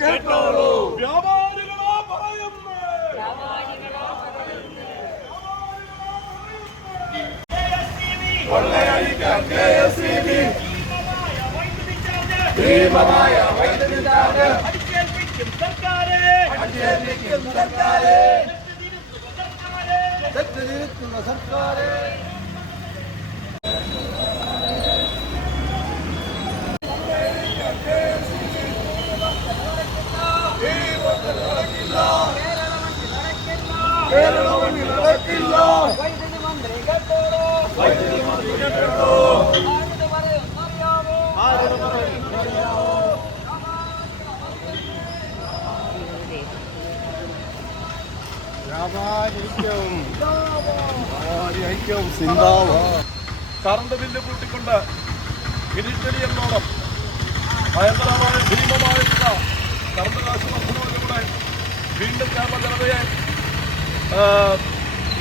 കേട്ടോളൂ. വ്യാപാരികളാ പറയുന്നേ. കൊള്ളയടിക്കാൻ കെ എസ് ഇ ബി. ഭീമമായ വൈദ്യുതി ചാർജ്. അടിച്ചേൽപ്പിക്കും സർക്കാരെ തെറ്റ് തിരുത്തുന്ന സർക്കാരെ കേരളം നടക്കില്ല. വൈദ്യുതി മന്ത്രി കേട്ടോ വൈദ്യുതി മന്ത്രി കേട്ടോ കറണ്ട് ബില്ല് കൂട്ടിക്കൊണ്ട് എന്നോണം ഭയങ്കരമായ ഭീമമായിട്ടുള്ള കറണ്ട് കാശ് വർദ്ധനവിലൂടെ വീണ്ടും കേരള ജനതയെ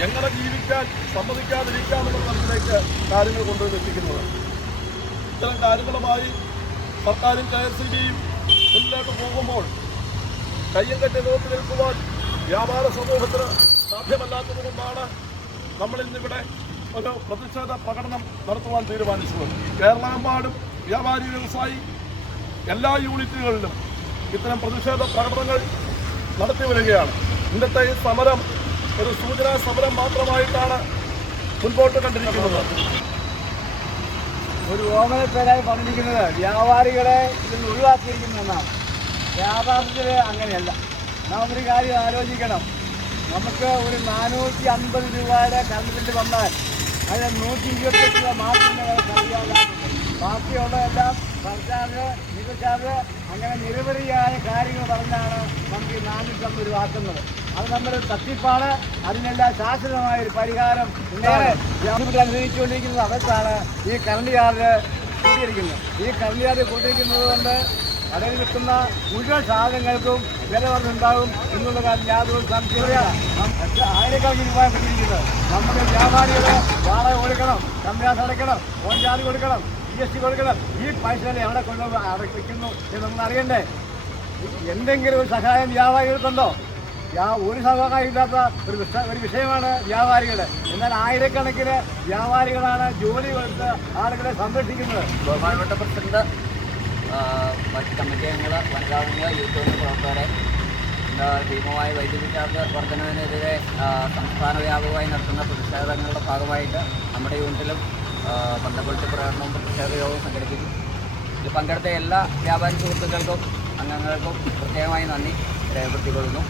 എങ്ങനെ ജീവിക്കാൻ സമ്മതിക്കാതിരിക്കാമെന്നുള്ള തരത്തിലേക്ക് കാര്യങ്ങൾ കൊണ്ടുവന്ന് എത്തിക്കുന്നത്. ഇത്തരം കാര്യങ്ങളുമായി സർക്കാരും കെ എസ് സി ബിയും മുന്നിലോട്ട് പോകുമ്പോൾ കയ്യും കെട്ടി നോക്കി നിൽക്കുവാൻ വ്യാപാര സമൂഹത്തിന് സാധ്യമല്ലാത്തത് കൊണ്ടാണ് നമ്മൾ ഇന്നിവിടെ ഒരു പ്രതിഷേധ പ്രകടനം നടത്തുവാൻ തീരുമാനിച്ചത്. കേരളമെമ്പാടും വ്യാപാരി വ്യവസായി എല്ലാ യൂണിറ്റുകളിലും ഇത്തരം പ്രതിഷേധ പ്രകടനങ്ങൾ നടത്തി വരികയാണ്. ഇന്നത്തെ ഈ സമരം ഒരു സൂചനാ സമരം മാത്രമായിട്ടാണ് മുൻപോട്ട് കണ്ടിരിക്കുന്നത്. ഒരു ഓമനപ്പേരായി പറഞ്ഞിരിക്കുന്നത് വ്യാപാരികളെ ഇതിൽ ഒഴിവാക്കിയിരിക്കുന്നു ഒഴിവാക്കിയിരിക്കുന്നതെന്നാണ് വ്യാപാരത്തിൽ അങ്ങനെയല്ല. നാം ഒരു കാര്യം ആലോചിക്കണം. നമുക്ക് ഒരു നാനൂറ്റി അൻപത് രൂപയുടെ കറണ്ട് വന്നാൽ അതിന് നൂറ്റി ഇരുപത്തെട്ട് രൂപ മാത്രമേ കഴിയാറുള്ളൂ ബാക്കിയുള്ളതെല്ലാം സർക്കാര് നികുചാർജ് അങ്ങനെ നിരവധിയായ കാര്യങ്ങൾ പറഞ്ഞാണ് നമുക്ക് ഈ നാനൂറ്റമ്പത് രൂപ ആക്കുന്നത്. അത് നമ്മുടെ തട്ടിപ്പാണ്. അതിനെല്ലാം ശാശ്വതമായ ഒരു പരിഹാരം നേരെ വ്യാപാരം അനുഭവിച്ചുകൊണ്ടിരിക്കുന്ന അവസ്ഥയാണ് ഈ കറണ്ട് ചാർജ് കൂട്ടിയിരിക്കുന്നത് ഈ കറണ്ട് ചാർജ് കൂട്ടിയിരിക്കുന്നത് കൊണ്ട് കടയിൽ വിൽക്കുന്ന മുഴുവൻ സാധനങ്ങൾക്കും വില വർദ്ധുണ്ടാകും എന്നുള്ള കാര്യം യാതൊരു സംശയമില്ല ആയിരക്കണക്കിന് രൂപ കിട്ടിയിരിക്കുന്നത് നമ്മുടെ വ്യാപാരികൾ വാടക കൊടുക്കണം കമ്പ്യാസ് അടയ്ക്കണം ചാർജ് കൊടുക്കണം ജി എസ് ടി കൊടുക്കണം. ഈ പൈസ എവിടെ കൊണ്ട് അടയ്ക്കുന്നു എന്ന് നമ്മൾ അറിയണ്ടേ? എന്തെങ്കിലും ഒരു സഹായം വ്യാപാരികൾക്കുണ്ടോ ഒരു സഹായം ഇല്ലാത്ത ഒരു ഒരു വിഷയമാണ് വ്യാപാരികൾ എന്നാൽ ആയിരക്കണക്കിന് വ്യാപാരികളാണ് ജോലി കൊടുത്ത് ആളുകളെ സംരക്ഷിക്കുന്നത്. ബഹുമാനപ്പെട്ട പ്രസിഡന്റ് കമ്മിറ്റി അംഗങ്ങൾ വനിതാ യൂത്ത് യൂണിയൻ പ്രവർത്തകരെ ഭീമമായ വൈദ്യുതി ചാർജ് വർധനവിനെതിരെ സംസ്ഥാന വ്യാപകമായി നടത്തുന്ന പ്രതിഷേധങ്ങളുടെ ഭാഗമായിട്ട് നമ്മുടെ യൂണിറ്റിലും ബന്ധപ്പെട്ട് പ്രകടനവും പ്രതിഷേധ യോഗവും സംഘടിപ്പിച്ചു. ഇതിൽ പങ്കെടുത്ത എല്ലാ വ്യാപാരി സുഹൃത്തുക്കൾക്കും അംഗങ്ങൾക്കും പ്രത്യേകമായി നന്ദി രേഖപ്പെടുത്തിക്കൊള്ളുന്നു.